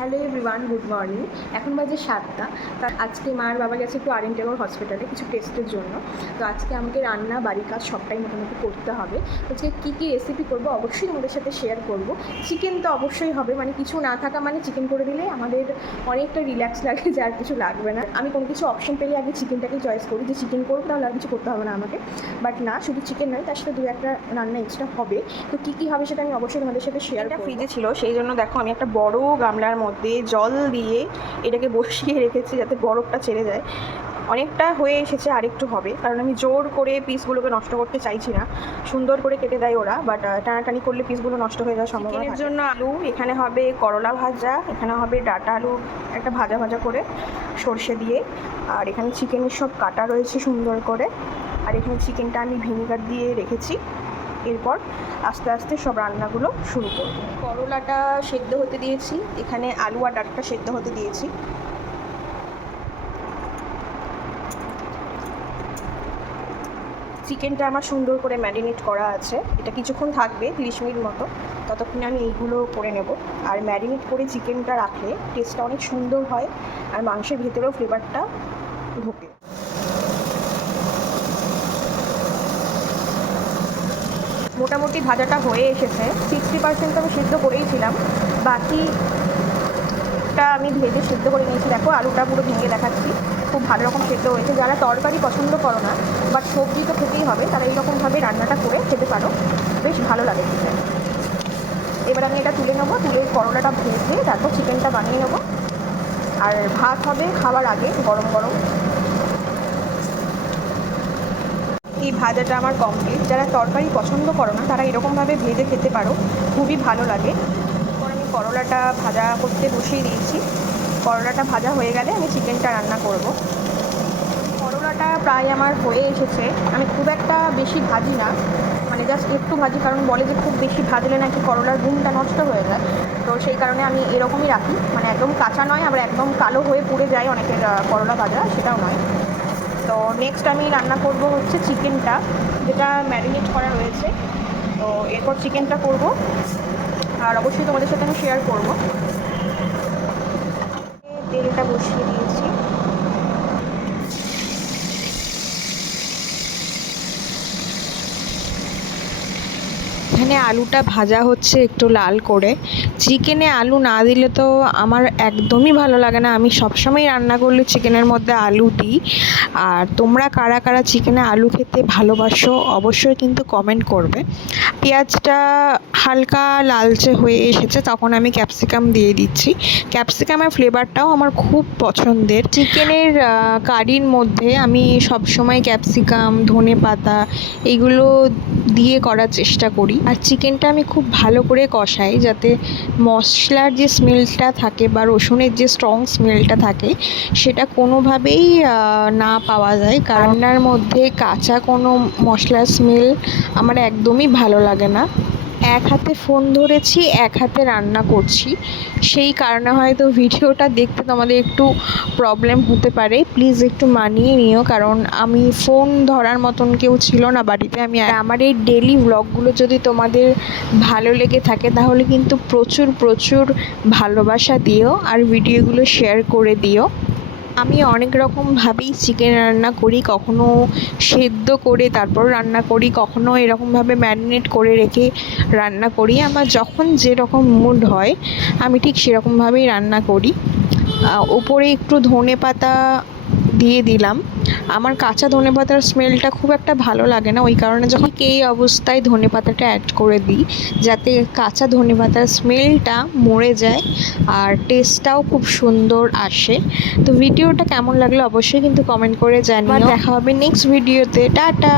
Hello everyone, good morning. এখন বাজে 7টা। তার আজকে মার বাবা গেছে একটু আরএনটেগর হসপিটালে কিছু টেস্টের জন্য। তো আজকে আমাকে রান্না, বাড়ির কাজ সবটাই মোটামুটি করতে হবে। আজকে কী কী রেসিপি করবো অবশ্যই তোমাদের সাথে শেয়ার করব। চিকেন তো অবশ্যই হবে, মানে কিছু না থাকা মানে চিকেন করে দিলে আমাদের অনেকটা রিল্যাক্স লাগে যে আর কিছু লাগবে না। আমি কোনো কিছু অপশন পেলে আগে চিকেনটাকেই চয়েস করি যে চিকেন করবো, তাহলে আর কিছু করতে হবে না আমাকে। বাট না, শুধু চিকেন নয়, তার সাথে 2-1টা রান্না এক্সট্রা হবে। তো কী কী হবে সেটা আমি অবশ্যই তোমাদের সাথে শেয়ার করব। ফ্রিজে ছিল, সেই জন্য দেখো আমি একটা বড় গামলার মধ্যে জল দিয়ে এটাকে বসিয়ে রেখেছি যাতে বরফটা ছেড়ে যায়। অনেকটা হয়ে এসেছে, আরেকটু হবে, কারণ আমি জোর করে পিসগুলোকে নষ্ট করতে চাইছি না। সুন্দর করে কেটে দেয় ওরা, বাট টানাটানি করলে পিসগুলো নষ্ট হয়ে যাওয়ার সম্ভাবনা। এর জন্য আলু, এখানে হবে করলা ভাজা, এখানে হবে ডাঁটা আলু একটা ভাজা ভাজা করে সর্ষে দিয়ে, আর এখানে চিকেনের সব কাটা রয়েছে সুন্দর করে, আর এখানে চিকেনটা আমি ভিনেগার দিয়ে রেখেছি। এরপর আস্তে আস্তে সব রান্নাগুলো শুরু করব। করলাটা সেদ্ধ হতে দিয়েছি, এখানে আলু আর ডাঁটাটা সেদ্ধ হতে দিয়েছি। চিকেনটা আমার সুন্দর করে ম্যারিনেট করা আছে, এটা কিছুক্ষণ থাকবে 30 মিনিট মতো। ততক্ষণে আমি এইগুলো করে নেব। আর ম্যারিনেট করে চিকেনটা রাখলে টেস্টটা অনেক সুন্দর হয়, আর মাংসের ভেতরেও ফ্লেভারটা ঢোকে। মোটামুটি ভাজাটা হয়ে এসেছে, 60% আমি সিদ্ধ করেইছিলাম, বাকিটা আমি ভেজে সিদ্ধ করে নিয়েছি। দেখো আলুটা পুরো ভেঙে দেখাচ্ছি, খুব ভালো রকম সেদ্ধ হয়েছে। যারা তরকারি পছন্দ করো না বাট সবজি তো খেতেই হবে, তারা এইরকমভাবে রান্নাটা করে খেতে পারো, বেশ ভালো লাগে খেতে। এবার আমি এটা তুলে নেবো, তুলে করলাটা ভেজে তারপর চিকেনটা বানিয়ে নেবো। আর ভাত হবে খাওয়ার আগে গরম গরম। এই ভাজাটা আমার কমপ্লিট। যারা তরকারি পছন্দ করো না তারা এরকমভাবে ভেজে খেতে পারো, খুবই ভালো লাগে। এরপর আমি করলাটা ভাজা করতে বসিয়ে দিয়েছি। করলাটা ভাজা হয়ে গেলে আমি চিকেনটা রান্না করব। করলাটা প্রায় আমার হয়ে এসেছে। আমি খুব একটা বেশি ভাজি না, মানে জাস্ট একটু ভাজি, কারণ বলে যে খুব বেশি ভাজলে নাকি করলার গুণটা নষ্ট হয়ে যায়। তো সেই কারণে আমি এরকমই রাখি, মানে একদম কাঁচা নয়, আবার একদম কালো হয়ে পুড়ে যায় অনেকের করলা ভাজা, সেটাও নয়। তো নেক্সট আমি রান্না করব হচ্ছে চিকেনটা, যেটা ম্যারিনেট করা রয়েছে। তো এরপর চিকেনটা করব, আর অবশ্যই তোমাদের সাথে আমি শেয়ার করব। তেলটা বসিয়ে দিয়েছি। এখানে আলুটা ভাজা হচ্ছে একটু লাল করে। চিকেনে আলু না দিলে তো আমার একদমই ভালো লাগে না। আমি সবসময় রান্না করলে চিকেনের মধ্যে আলু দিই। আর তোমরা কারা কারা চিকেনে আলু খেতে ভালোবাসো অবশ্যই কিন্তু কমেন্ট করবে। পেঁয়াজটা হালকা লালচে হয়ে এসেছে, তখন আমি ক্যাপসিকাম দিয়ে দিচ্ছি। ক্যাপসিকামের ফ্লেভারটাও আমার খুব পছন্দের। চিকেনের কারির মধ্যে আমি সবসময় ক্যাপসিকাম, ধনেপাতা এইগুলো দিয়ে করার চেষ্টা করি। আর চিকেনটা আমি খুব ভালো করে কষাই, যাতে মশলার যে স্মেলটা থাকে বা রসুনের যে স্ট্রং স্মেলটা থাকে সেটা কোনোভাবেই না পাওয়া যায়। রান্নার মধ্যে কাঁচা কোনো মশলার স্মেল আমার একদমই ভালো লাগে না। এক হাতে ফোন ধরেছি, এক হাতে রান্না করছি, সেই কারণে হয়তো ভিডিওটা দেখতে তোমাদের একটু প্রবলেম হতে পারে। প্লিজ একটু মানিয়ে নিও, কারণ আমি ফোন ধরার মতন কেউ ছিল না বাড়িতে। আমি আমার এই ডেলি ব্লগগুলো যদি তোমাদের ভালো লেগে থাকে তাহলে কিন্তু প্রচুর প্রচুর ভালোবাসা দিও, আর ভিডিওগুলো শেয়ার করে দিও। আমি অনেক রকমভাবেই চিকেন রান্না করি, কখনো সেদ্ধ করে তারপর রান্না করি, কখনো এরকমভাবে ম্যারিনেট করে রেখে রান্না করি। আমার যখন যেরকম মুড হয় আমি ঠিক সেরকমভাবেই রান্না করি। ওপরে একটু ধনেপাতা দিয়ে দিলাম। আমার কাঁচা ধনেপাতার স্মেলটা খুব একটা ভালো লাগে না, ওই কারণে যখন এই অবস্থায় ধনেপাতাটা অ্যাড করে দিই, যাতে কাঁচা ধনেপাতার স্মেলটা মরে যায় আর টেস্টটাও খুব সুন্দর আসে। তো ভিডিওটা কেমন লাগলো অবশ্যই কিন্তু কমেন্ট করে জানিও। দেখা হবে নেক্সট ভিডিওতে। টাটা।